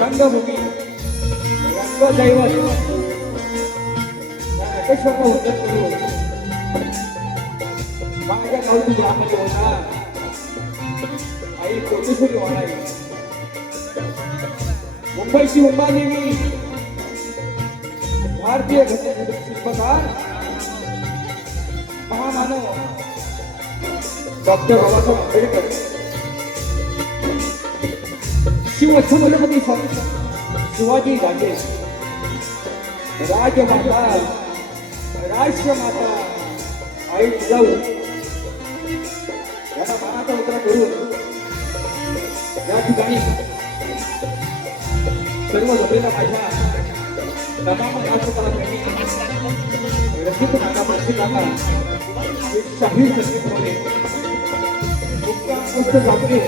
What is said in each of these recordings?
रंगभूमी रंगदैवत नटेश्वरला उद्योग करू माझ्या गावची ग्रामदेवी होणार आई कोटेश्वरी होणार मुंबईची उमादेवी भारतीय शिल्पकार महामानव डॉक्टर बाबासाहेब आंबेडकर शिवछत्रपती शिवाजी राजे राजमाता राष्ट्रमाता आई जिजाऊ यांना मानाचा उतरा करून या ठिकाणी सर्व जमलेल्या माझ्या नमामनाचं कला कमी रसिक नाना प्रत्येकाला एक शाहीर संगीत होते मुक्का पुस्त जागरे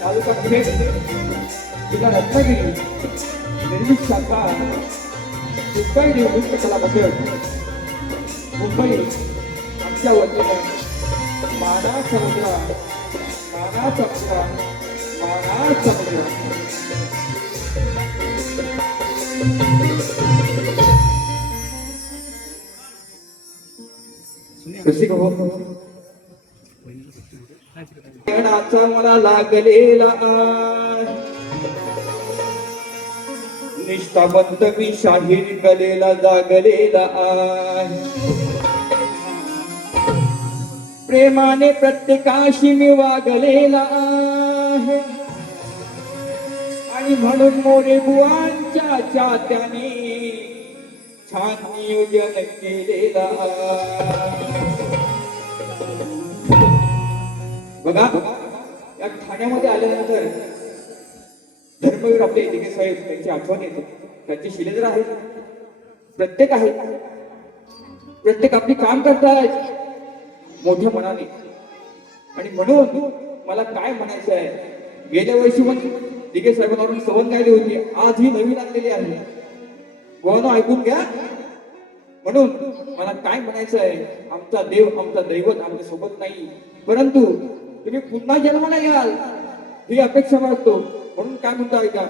तालुका खेड जिल्हा रत्नागिरी निर्मित शाखा मुंबई निवृत्त कला मंडळ मुंबई आमच्या वतीनं माना समुद्रा माना समुद्रा माना समुद्रा रसिक हो नाचा मला लागलेला निष्ठावंत मी शाहीर कलेला जागलेला प्रेमाने प्रत्येकाशी मी वागलेला आहे आणि म्हणून मोरे बुवांच्या चात्याने छान नियोजन केलेला बघा या ठाण्यामध्ये आल्यानंतर धर्मवीर आपले दिगे साहेब त्यांची आठवण येते त्यांचे शिलेदार आहेत प्रत्येक आपली काम करतायत मोठ्या मनाने आणि म्हणून मला काय म्हणायचं आहे गेल्या वर्षी पण दिगे साहेबांवरून सवंग गायली होती आज ही नवीन आणलेली आहे गोवानो ऐकून घ्या म्हणून मला काय म्हणायचं आहे आमचा देव आमचा दैवत आमच्या सोबत नाही परंतु तुम्ही पुन्हा जन्माला याल ही अपेक्षा बाळगतो म्हणून काय म्हणतो ऐका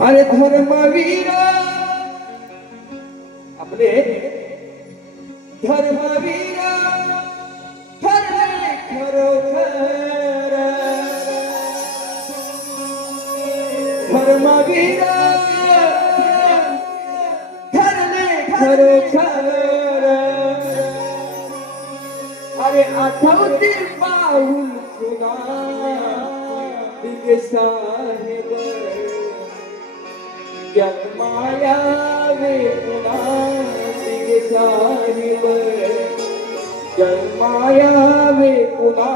अरे धर्मवीर आपले धर्मवीर ठरले खरोखर धर्मवीर ठरले खरोखर अरे आठवतील पाऊल खुदा दिगे साहेब जन्माया वे पुन्हा दिगे साहेब जन्माया वे पुन्हा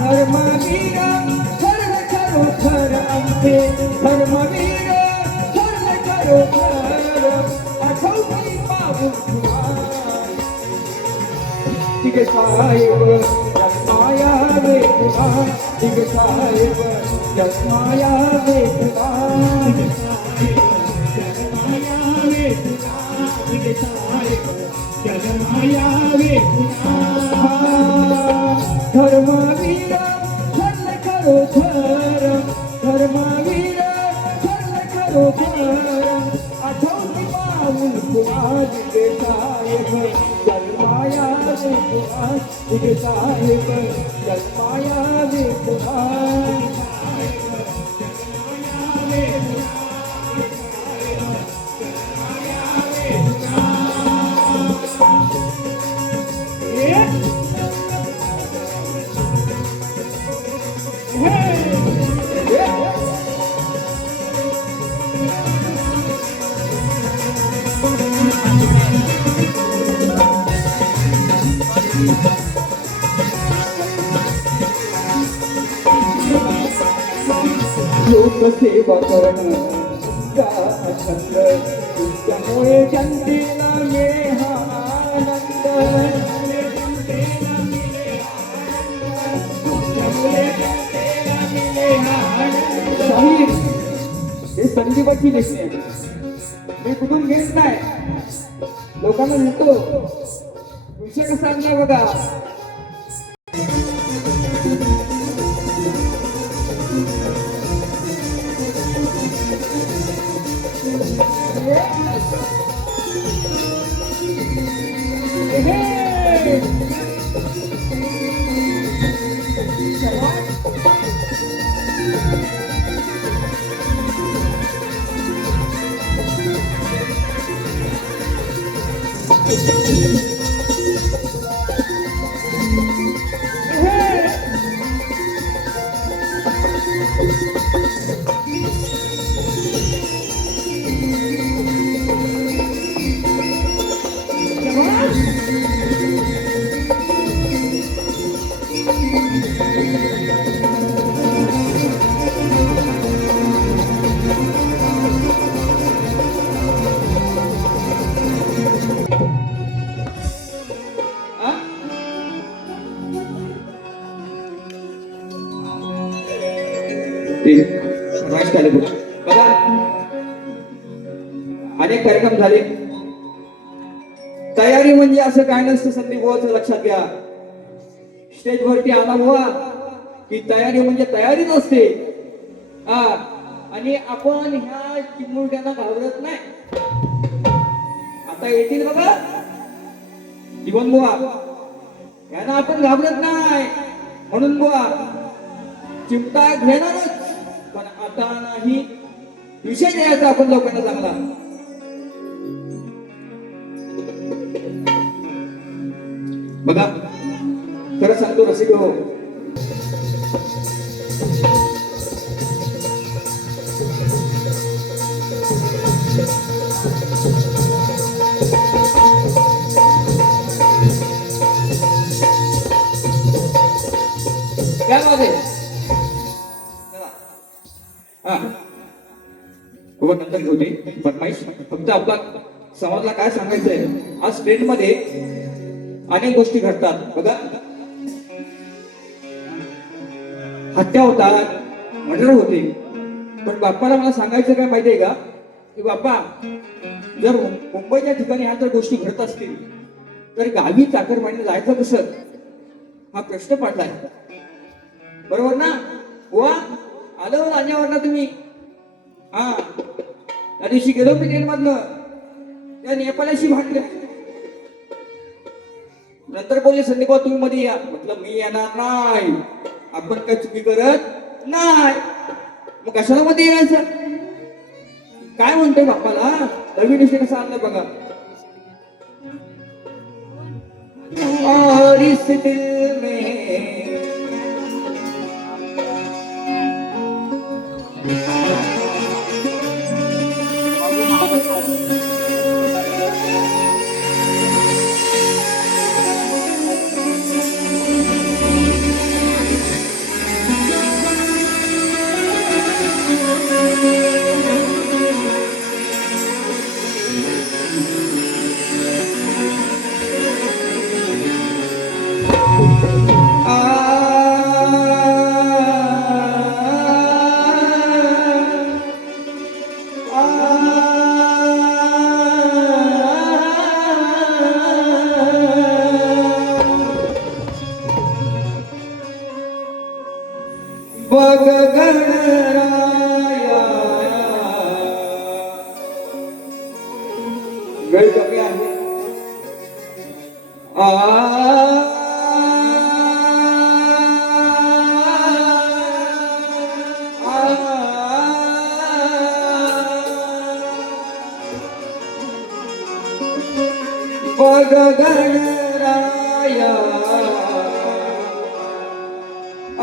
धर्मवीर ठरले खरोखर आमचे धर्मवीर ठरले खरोखर आठवती पाऊल खुदा दिगे साहेब जन्माया वे पुन्हा दिगे साहेब जन्माया वे पुन्हा जन्माया वे पुन्हा दिगे साहेब जन्माया वे पुन्हा धर्मवीर ठरले खरोखर धर्मवीर ठरले खरोखर आठवती पाऊल खुदा दिगे साहेब जन्माया वे पुन्हा दिगे साहेब जन्माया वे पुन्हा लोकसेवा करणं छंद त्यामुळे जनतेला मिळे हा आनंद, साहिब, हे संदीपाची लेखणी आहे. मी कुठून घेत नाही, लोकांना लिहितो. विषय कसा आणलाय बघा. बघा, अनेक कार्यक्रम झाले. तयारी म्हणजे असं काय नसतं संदीप बुवाचं, लक्षात घ्या. स्टेज वरती आला बुवा की तयारी म्हणजे तयारीच असते. आणि आपण ह्या चिमुरड्यांना घाबरत नाही. आता येतील बघा जीवन बुवा, यांना आपण घाबरत नाही. म्हणून बुवा चिमटा घेणारच, पण आता नाही. विषय द्यायचा आपण लोकांना चांगला. बघा, खरं सांगतो रसिक हो, क्या बात आहे. नंतर घेऊ दे फरमाईश. फक्त आपला समाजाला काय सांगायचंय, आज ट्रेन मध्ये अनेक गोष्टी घडतात. बघा, हत्या होतात, मर्डर होते. पण बाप्पाला मला सांगायचं काय माहितीये का, की बाप्पा जर मुंबईच्या ठिकाणी ह्या जर गोष्टी घडत असतील तर गावी चाकरमानीला जायचं कसं, हा प्रश्न पडलाय. बरोबर ना बुवा? आलं आणण्यावर ना तुम्ही. त्या दिवशी गेलो मी ट्रेन मधनं, त्या नेपाळाशी भांडले. नंतर बोलले संदीप तुम्ही मध्ये या. म्हटलं मी येणार नाही, आपण काय चुकी करत नाही, मग कशाला मध्ये यायचं. काय म्हणतोय बाप्पाला, नवीन विषय कसा आणलाय बघा. और इस दिल में वेळ कमी आहे. गणराया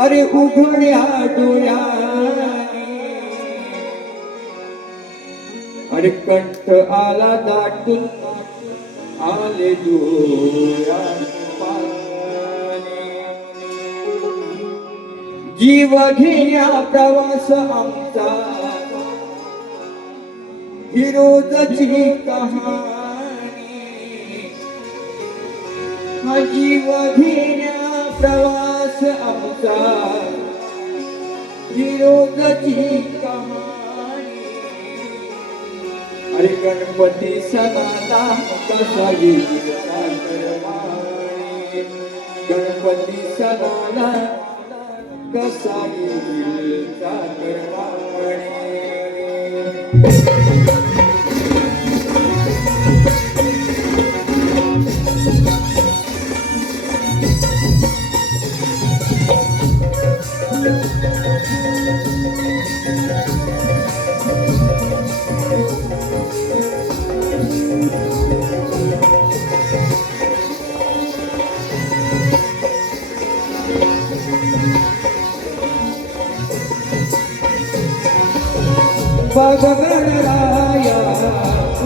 अरे उघड्या डोळ्याने, अरे कंठ आला दाटून आले डोळ्यात पाणी. जीव घेण्या प्रवास आमचा ही रोजची कहाणी हा जीव घेण्या प्रवास आमचा ही रोजची कहाणी अरे गणपती सणाला कसा येईल साखरवाणी गणपती सणाला कसा येईल साखरवाणी बघ गणराया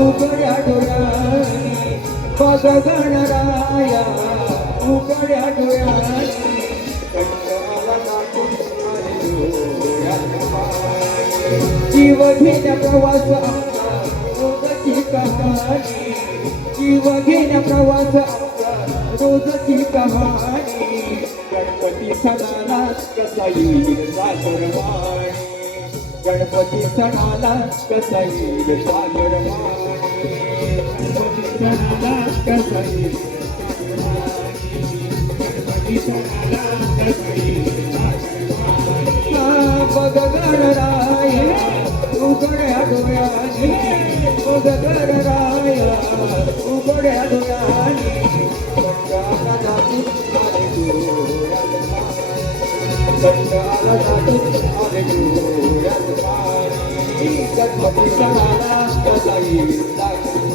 उघड्या डोळ्यांनी बघ गणराया उघड्या डोळ्यांनी कंटाळा दाटून आले डोळ्यात पाणी जीव घेण्या प्रवास आमचा रोजची कहाणी जीव घेण्या प्रवास आमचा रोजची कहाणी गणपती सणाला कसा येईल साखरवाणी गणपती सणाला कसा येईल साखरवाणी गणपती सणाला कसा येईल गणपती सणाला कसा येईल साखरवाणी बघ गणराया उघड्या डोळ्यांनी बघ गणराया उघड्या डोळ्यांनी कंटाळा दाटून आले कंटाळा दाटून आले डोळ्यात पाणी गणपती सणाला कसा येईल साखरवाणी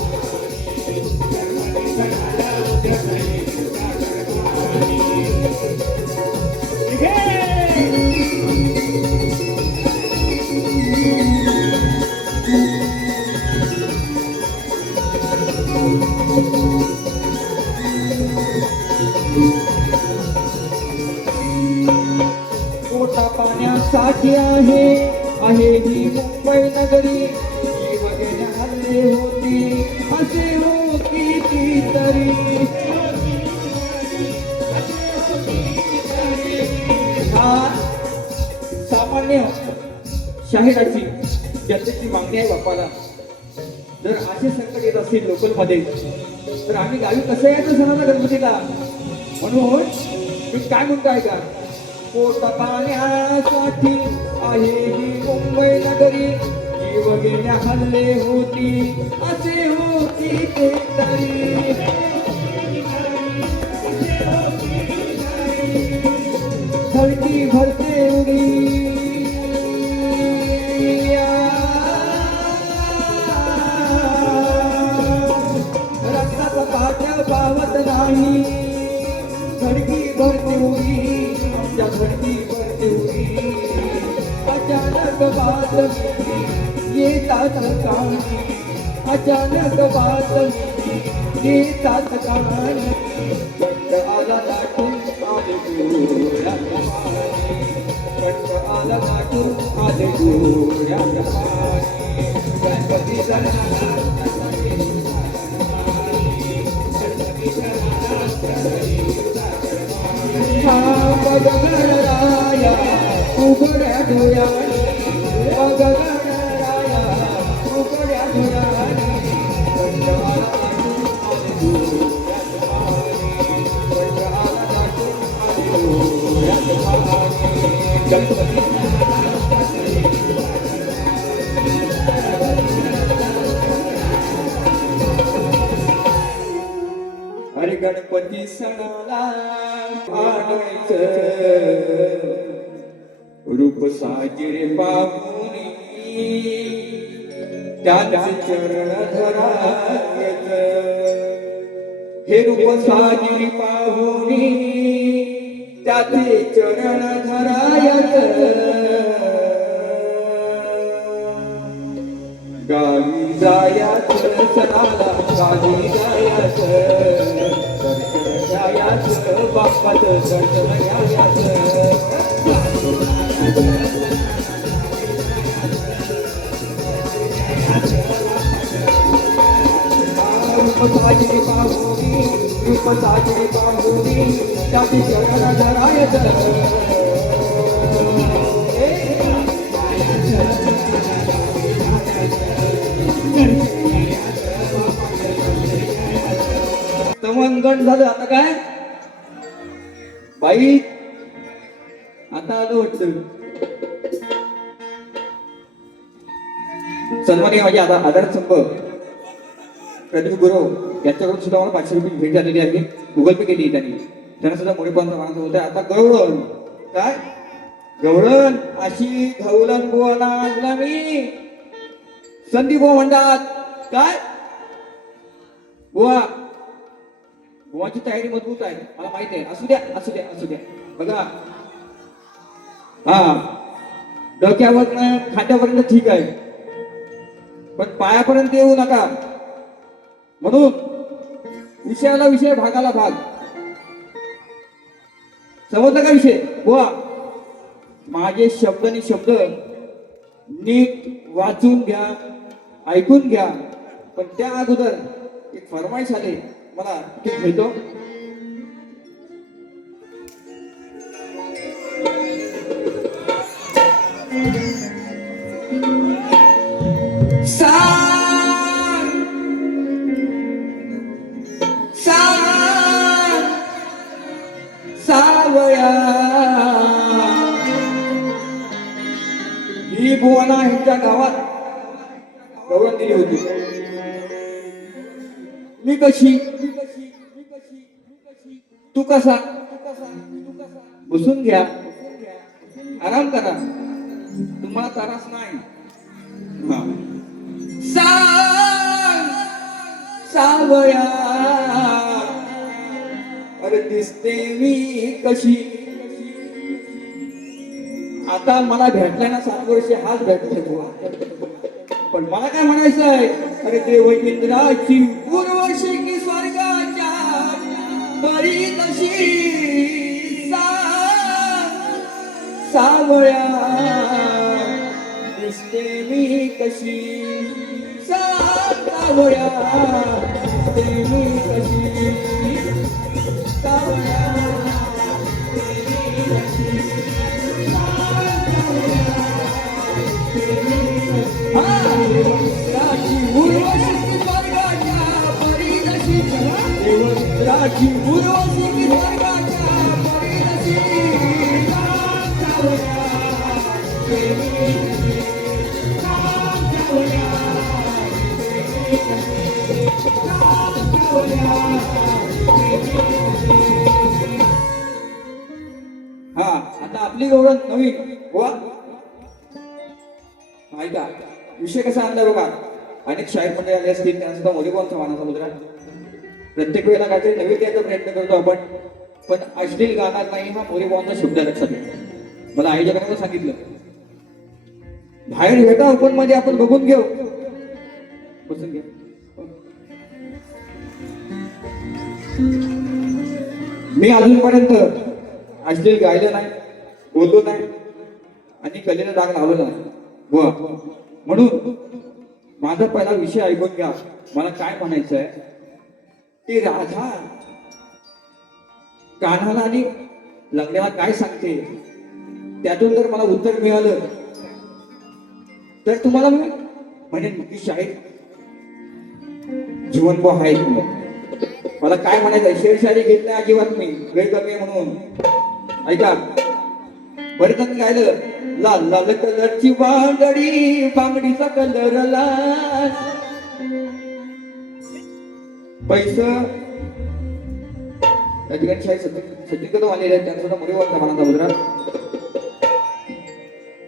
गणपती सणाला कसा येईल साखरवाणी पोटा पाण्यासाठी आहे ही मुंबई नगरी जीव घेण्या हल्ले होती असे होती ती तरी सामान्य शाहिराची जनतेची मागणी आहे बाप्पाला जर असे संकट येत असतील लोकल मध्ये तर आम्ही गावी कसं यायचं सणाला गणपतीला म्हणून मी काय म्हणतो आहे का पोटा पाण्यासाठी आहे ही मुंबई नगरी जीव घेण्या हल्ले होती असे होती ते तरी धरती भरते उडी रक्ताचा पाठ पावत नाही धडकी भरते उडी आमच्या धडकी भरते उडी अचानक बातमी येतात कानी अचानक बातमी येतात कानी कंट आला दाटून आले डोळ्यात पाणी कंट आला दाटून आले डोळ्यात पाणी गणपती सणाला कसा येईल साखरवाणी गणपती सणाला कसा येईल साखरवाणी बघ गणराया उघड्या डोळ्यांनी बघ गणराया उघड्या डोळ्यांनी कंटाळा दाटून आले डोळ्यात पाणी कंटाळा दाटून आले डोळ्यात पाणी गणपती सणाला कसा येईल अरे गणपती सणाला आणायचं रूप साजिरे पाहुनी त्याचे चरण धरायचं हे रूप साजिरे पाहुनी त्याचे चरण धरायचं गावी जायाचं सणाला गावी जायाचं दर्शन घ्यायाचं बाप्पाचं दर्शन घ्यायाचं रूप साजरी पाहुनी रूप साजरी पाहुनी त्याची चरण धरायचं तमनगण झालं. आता काय बाई आता आलं वाटतं. सन्माननीय माझे आधार स्तंभ प्रदीप गुरव यांच्याकडून सुद्धा मला 500 रुपये भेट झालेली आहे. गुगल पे केली त्यांनी. त्यांना सुद्धा मोठेपण मानत होते. आता गवळण काय गवळण अशी घवलन बुवाला आणला मी. संदीप बुवा म्हणतात काय बुवा बुवाची तयारी मजबूत आहे मला माहिती आहे. असू द्या असू द्या असू द्या. बघा हा डोक्यावर खांद्यापर्यंत ठीक आहे पण पायापर्यंत येऊ नका. म्हणून विषयाला विषय भागाला भाग. समजलं का विषय बुवा. माझे शब्द आणि शब्द नीट वाचून घ्या ऐकून घ्या. पण त्या अगोदर एक फरमाईश आले मला ठीक मिळतो. सावया ही बुवाना ह्यांच्या गावात गवळण दिली होती. मी कशी तू कसा बसून घ्या आराम करा तुम्हाला त्रास नाही. सावया अरे दिसते मी कशी. आता मला भेटलाय ना 7 वर्ष हाच भेटलाय बुवा. पण मला काय म्हणायचंय अरे देव इंद्राची उर्वशी की स्वर्गाच्या परी तशी सावया दिसते मी कशी. सावया दिसते मी कशी. सावया उर्वशी स्वर्गाच्या परी तशी देवराची उर्वशी स्वर्गाच्या परी तशी हा. आता आपली गवळण नवीन बुवा ऐका विषय कसा आणलाय बघा. अनेक शाहीर मंडळी आले असतील त्यांना सुद्धा मोदीबाबांचा मानाचा मुद्रा. प्रत्येक वेळेला काहीतरी नवीन द्यायचा प्रयत्न करतो आपण पण अश्लील गाणार नाही हा मोदीबाबांचा शब्द लक्षात घ्या. मला आयोजकांना सांगितलं बाहेर भेटा ओपन मध्ये आपण बघून घेऊ. बसून घ्या. मी अजूनपर्यंत अश्लील गायलं नाही बोललो नाही आणि कलेला दाग लावलं नाही बुवा. म्हणून माझा पहिला विषय ऐकून घ्या. मला काय म्हणायचं आहे ती राधा कान्हाला आणि लग्नाला काय सांगते त्यातून जर मला उत्तर मिळालं तर तुम्हाला मी म्हणेन की शाहीर जीवन भाऊ आहे. मला काय म्हणायचं शेरशाही घेत नाही अजिबात मी वेळ कमी आहे म्हणून. ऐका बरेच जण गायलं लाल लाल कलरची बांगडी बांगडीचा कलर लाल पैसा त्या ठिकाणी शाही सचिन कदम आलेले आहेत त्यांचा सुद्धा मुलीवरचा मानाचा मुद्रा.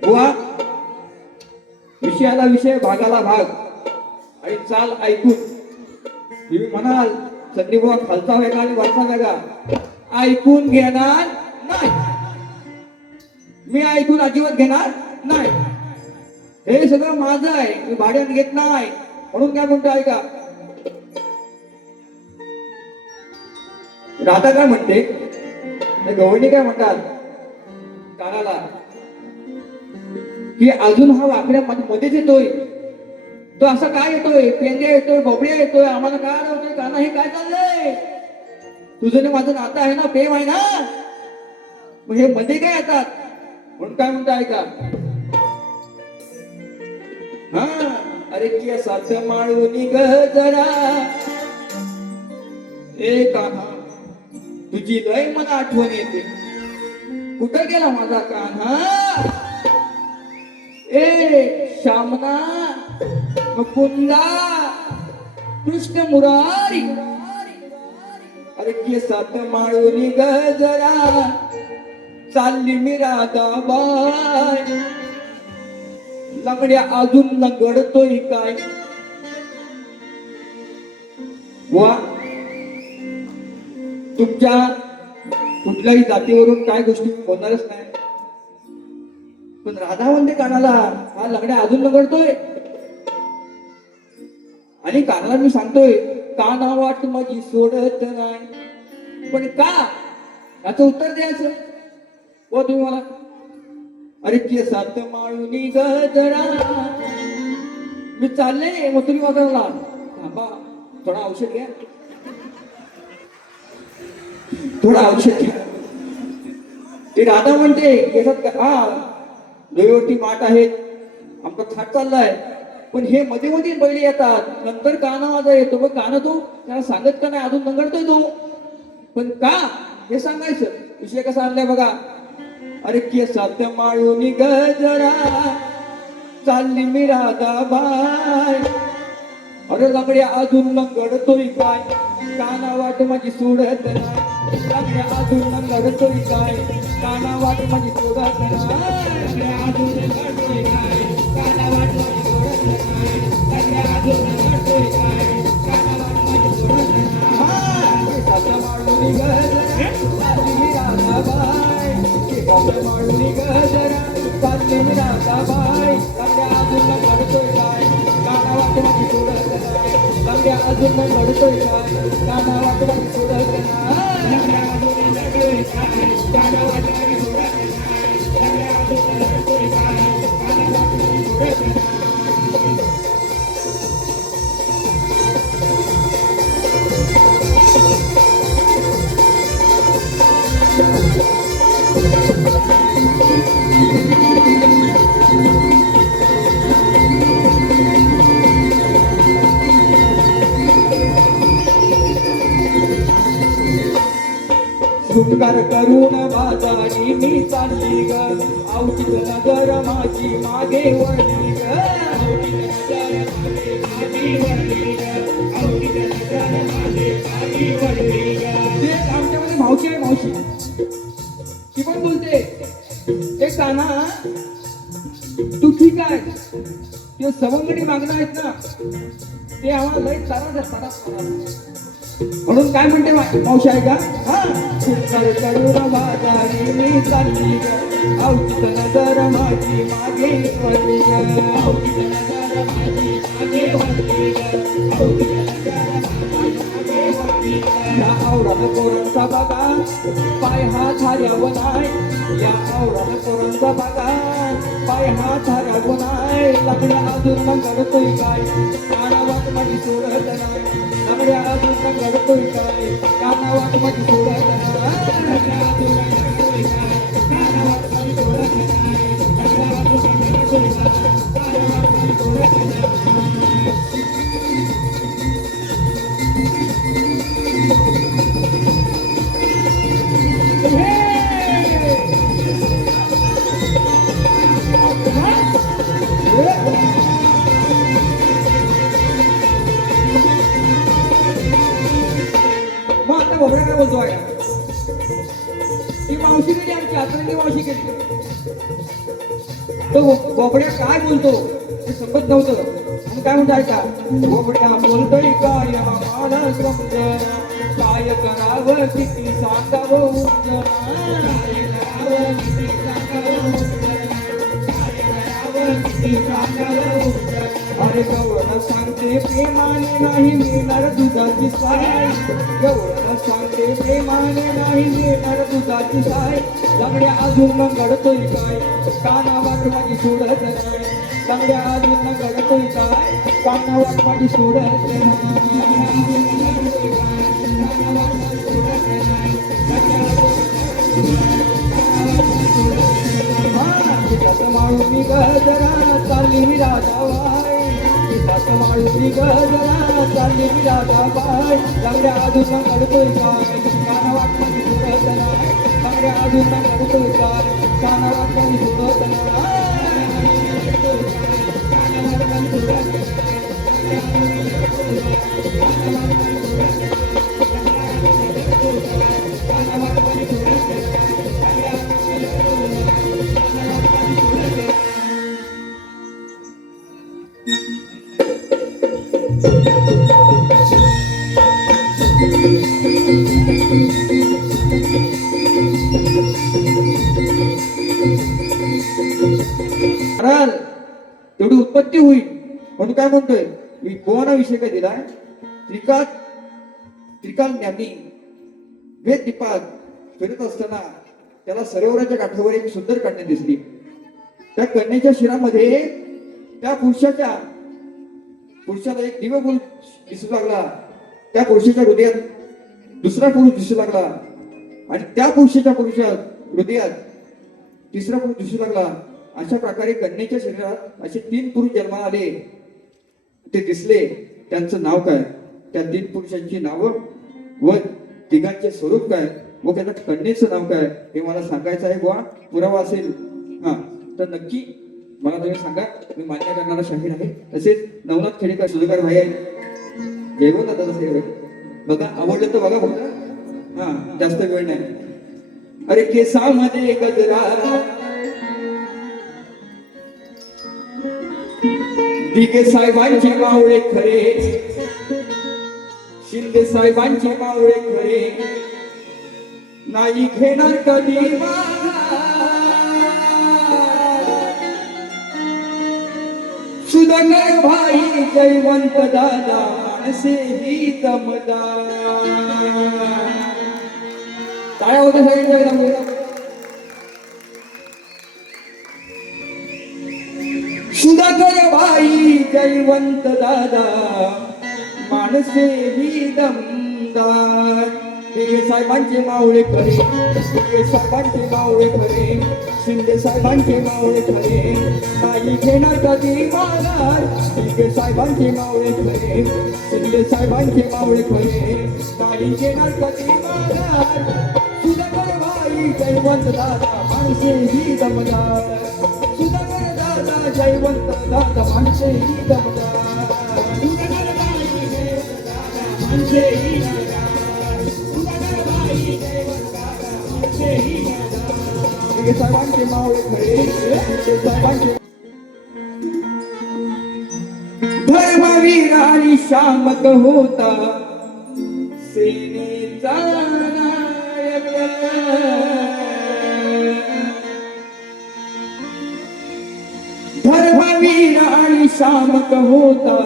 बुवा विषयाला विषय भागाला भाग आणि चाल ऐकून तुम्ही म्हणाल संदीप बुवा खालचा वेगळा आणि वरचा वेगळा ऐकून घेणार नाही. मी ऐकून अजिबात घेणार नाही. हे सगळं माझं आहे मी भाड्याने घेत नाही. म्हणून काय म्हणतो ऐका राधा काय म्हणते गवळणी काय म्हणतात कानाला की अजून हा वाकड्या मध्येच येतोय तो असा काय येतोय, पेंद्या येतोय, बोबड्या येतोय, आम्हाला काय अडवतोय, काना हे काय चाललंय? तुझं ने माझं नातं आहे ना, प्रेम आहे ना, मग हे मध्ये काय येतात म्हणून काय म्हणतो ऐका. हा, अरे केसात माळून ग जरा ए कान्हा, तुझी लय मला आठवण येते. कुठं गेला माझा कान्हा? ए श्यामना, मुकुंदा, कृष्ण मुरारी, अरे केसात माळून ग जरा चालली मी राधाबाई. लंगड्या अजून लंगडतोय काय? वा, तुमच्या कुठल्याही जातीवरून काय गोष्टी बोलणारच नाही, पण राधा म्हणते कानाला हा लंगड्या अजून लंगडतोय. आणि कानाला मी सांगतोय काना वाट माझी सोडत नाही, पण का? याचं उत्तर द्यायचं व तुम्ही मला. अरे केसात माळूनी गजरा मी चालले, मग तुम्ही वाजवला थांबा, थोडा औषध घ्या, थोडा औषध घ्या. ते राधा म्हणते केसात हा डोईवरती माठ आहेत, आमचा थाट चाललाय, पण हे मध्ये मध्ये बैल येतात, नंतर काना माझा येतो. मग काना तू त्याला सांगत का नाही अजून लंगडतोय तू, पण का हे सांगायचं. विषय कसा आणलाय बघा. अरे केसात माळूनी गजरा चालली मी राधाबाई. अरे लंगड्या अजून लंगडतोय काय? काना वाट माझी सोडत नाही. लंगड्या अजून लंगडतोय काय? काना वाट माझी सोडत नाही. लंगड्या अजून लंगडतोय काय? काना वाट माझी सोडत नाही. लंगड्या अजून लंगडतोय काय? काना वाट माझी सोडत नाही. केसात माळूनी गजरा चालली मी राधाबाई. केसात माळूनी गजरा चालली मी राधाबाई. लंगड्या अजून लंगडतोय काय? काना वाट माझी सोडत नाही. लंगड्या अजून लंगडतोय काय? काना वाट माझी सोडत नाही. लंगड्या अजून लंगडतोय काय? काना वाट माझी सोडत नाही. लंगड्या अजून लंगडतोय काय? काना वाट माझी सोडत नाही. शृंगार करून बाजारी मी चालली ग, अवचित नगर माझी मागे वळली ग. अवचित नगर माझी वळली ग, अवचित नगर माझी वळली ग. ते आमच्यामध्ये मावशी आहे, मावशी ती पण बोलते ते काना तू ठीक आहे, ते सवंगडी मागणं आहेत ना ते आम्हाला लई तारा म्हणून काय म्हणते मावशी आहे का. हा, सुंदर करून बाजारी मी चालली ग, अवचित नजर माझी मागे वळली ग. अवचित नजर माझी मागे वळली ग, अवचित नजर माझी मागे वळली ग. या आवरात पोरांचा बघा पाय हात हार्यावर नाही. या आवरात पोरांचा बघा पाय हात हार्यावर नाही. लंगड्या अजून लंगडतोय काय? काना वाट माझी सोडत नाही. लंगड्या अजून लंगडतोय काय? काना वाट माझी सोडत नाही. लंगड्या अजून लंगडतोय काय? काना वाट माझी सोडत नाही. लंगड्या अजून लंगडतोय काय? काना वाट माझी सोडत नाही. मग आता बोबड्या काय बोलतो आहे? ती मावशी गेली आमची आतरंगी मावशी गेली. तो बोबड्या काय बोलतो ते समजत नव्हतं. आणि काय म्हणतो ऐका. बोबड्या बोलतोय काय आम्हाला समजना, काय करावं किती सांगावं उंजना. काय करावं किती सांगावं उंजना. काय करावं किती सांगावं उंजना. अरे गवळण सांगते प्रेमाने नाही मिळणार दुधाची साय, गवळण सांगते प्रेमाने नाही मिळणार दुधाची साय. लंगड्या अजून घडतोय काय, कानावाट माझी सोडत नाही. लंगड्या अजून घडतोय काय, कानावाट माझी सोडत माळूनी गजरा चालली मी राधाबाई, पिठात माळूनी गजरा चालली मी राधाबाई. लंगड्या अजून घडतोय काय, कानावाट माझी सोडत नाही. लंगड्या अजून घडतोय काय, कानावाट माझी सोडत नाही. महाराज तेवढी उत्पत्ती होईल म्हणून काय म्हणतोय मी. कोणा विषय काय दिलाय, त्रिकाल ज्ञानी वेद दीपात फिरत असताना त्याला सरोवराच्या काठावर एक सुंदर कन्या दिसली. त्या कन्याच्या शिरामध्ये त्या पुरुषाला एक दिव्य पुरुष दिसू लागला. त्या पुरुषाच्या हृदयात दुसरा पुरुष दिसू लागला आणि त्या पुरुषाच्या हृदयात तिसरा पुरुष दिसू लागला. अशा प्रकारे कन्येच्या शरीरात असे 3 पुरुष जन्माला आले. ते दिसले. त्यांचं नाव काय, त्या 3 पुरुषांची नावं व तिघांचे स्वरूप काय व त्या कन्येचं नाव काय हे मला सांगायचं आहे. बुवा पुरावा असेल हा तर नक्की मला तुम्ही सांगा, मी मान्य करणारा शाहीर आहे. तसेच नवनाथ खेडेकर सुधाकर भाई आहे, जेवण दादा साहेब बघा, आवडलं तर बघा फक्त, हा जास्त वेळ नाही. अरे केसामध्ये गजरा दिगे साहेबांचे मावळे खरे, शिंदे साहेबांचे मावळे खरे, नाही घेणार कधी सुधाकर भाई जयवंत दादा माणसे ही दमदार. काय होतं सगळ्यांच्या सुधाकर भाई जयवंत दादा माणसे ही दमदार. दिगे साहेबांचे मावळे खरे, दिगे साहेबांचे मावळे खरे, शिंदे साहेबांचे मावळे खरे, नाही घेणार कधी माघार. दिगे साहेबांचे मावळे खरे, शिंदे साहेबांचे मावळे खरे, नाही घेणार कधी माघार. सुधाकर भाई जयवंत दादा माणसे ही दमदार. सुधाकर दादा जयवंत दादा माणसे ही दमदार. सुधाकर भाई जयवंत दादा माणसे ही दमदार. सुधाकर भाई जयवंत दादा माणसे ही दमदार. दिगे साहेबांचे मावळे खरे, शिंदे साहेबांचे धर्मवीर आणि शामक होता सेनेचा नायक. धर्मवीर आणि शामक होता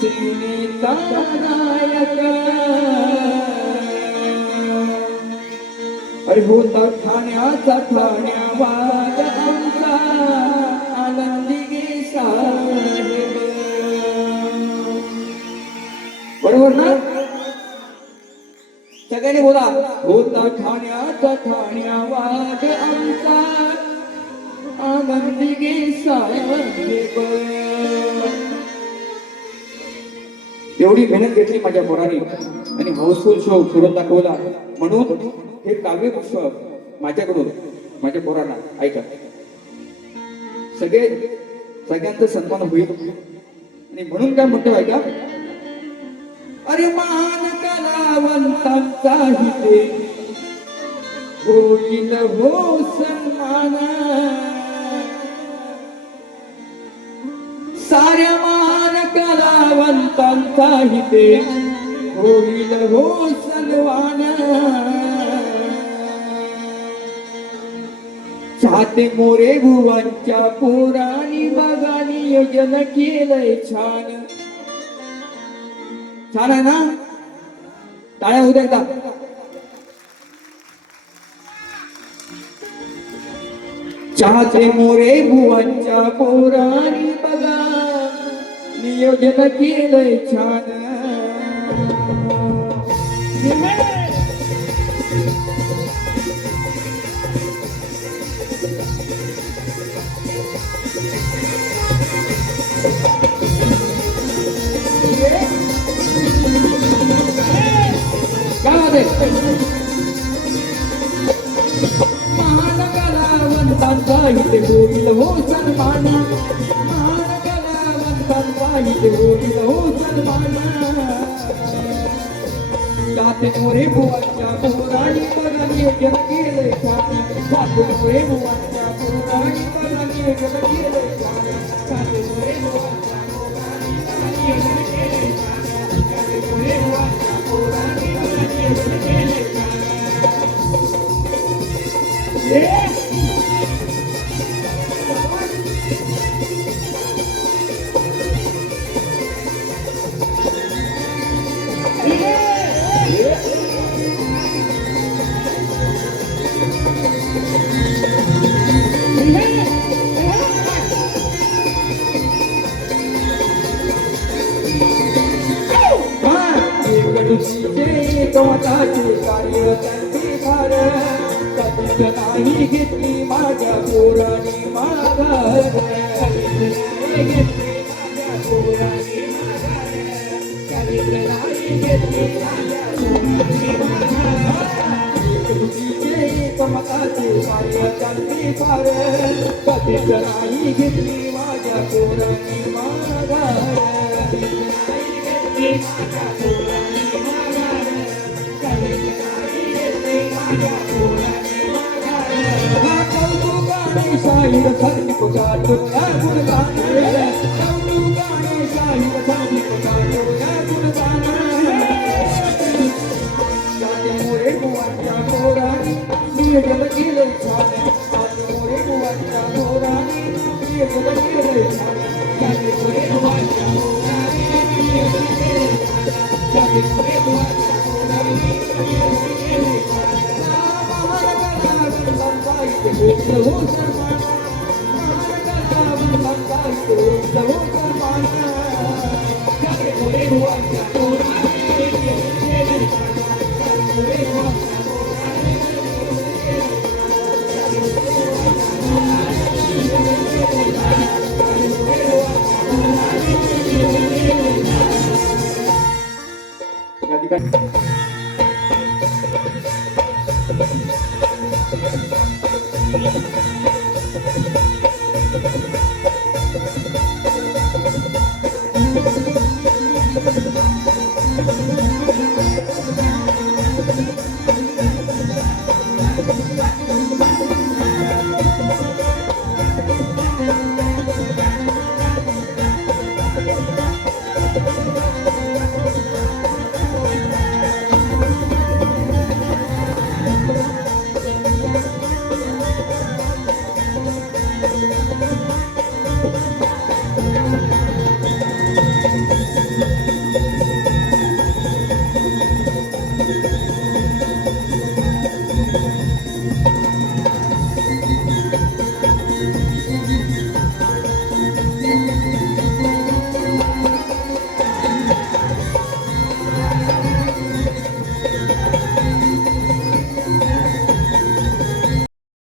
सेनेचा नायक. अरे होता ठाण्याचा ठाण्यावाद आमचा आनंदी साहेब. बरोबर ना, सगळ्यांनी बोला. होता ठाण्याचा ठाण्यावाद आमचा आनंदी साहेब. एवढी मेहनत घेतली माझ्या पोराने आणि हाऊसफुल शो करून दाखवला. म्हणून हे काव्य पुस्तक माझ्याकडून माझ्या पोरांना ऐका, सगळ्यांचा सन्मान होईल. आणि म्हणून काय म्हणतो ऐका. अरे मान कलावंतांचा हिते होईल हो सन्मान. साऱ्या मान कलावंतांचा हिते होईल हो सन्मान. चाहते मोरे भुवांच्या पोराणी बघानी नियोजन केलंय छान. छान आहे ना? टाळ्या होऊ द्या एकदा. चहाचे मोरे बुवांच्या पोरानी बघा नियोजन केलंय छान. महान कलावंतांचा इथे होईल हो सन्मान. महान कलावंतांचा इथे होईल हो सन्मान. जाते मोरे बुवांच्या पोराणी बघा नियोजन केलंय छान. जाते मोरे बुवांच्या पोराणी बघा नियोजन केलंय छान. जाते मोरे बुवांच्या पोराणी बघा नियोजन केलंय छान. जाते मोरे बुवांच्या पोराणी बघा नियोजन केलंय छान. कवताचे कार्य त्यांची फार कधीच नाही घेतली माझ्या पोरानी माघार. कधीच नाही घेतली माझ्या पोरानी माघार. कधीच नाही घेतली माझ्या पोरानी माघार. तुझीचे कमताचे कार्य त्यांची फार कधीच नाही घेतली माझ्या पोरानी माघार. कधीच नाही घेतली माझ्या पोरानी शाहीर संदीप गातो या गुणगान. कौतुकाने शाहीर संदीप गातो या गुणगान. जाते मोरे बुवांच्या पोरानी नियोजन केलंय छान. जाते मोरे बुवांच्या पोरानी नियोजन केलंय छान. जाते मोरे बुवांच्या पोरानी नियोजन केलंय छान. जाते मोरे बुवांच्या पोरानी नियोजन केलंय छान. हो सन्मान. जाते मोरे बुवांच्या पोरानी नियोजन केलंय छान. जाते मोरे बुवांच्या पोरानी नियोजन केलंय छान. जाते मोरे बुवांच्या पोरानी नियोजन केलंय छान. जाते मोरे बुवांच्या पोरानी नियोजन केलंय छान. या ठिकाणी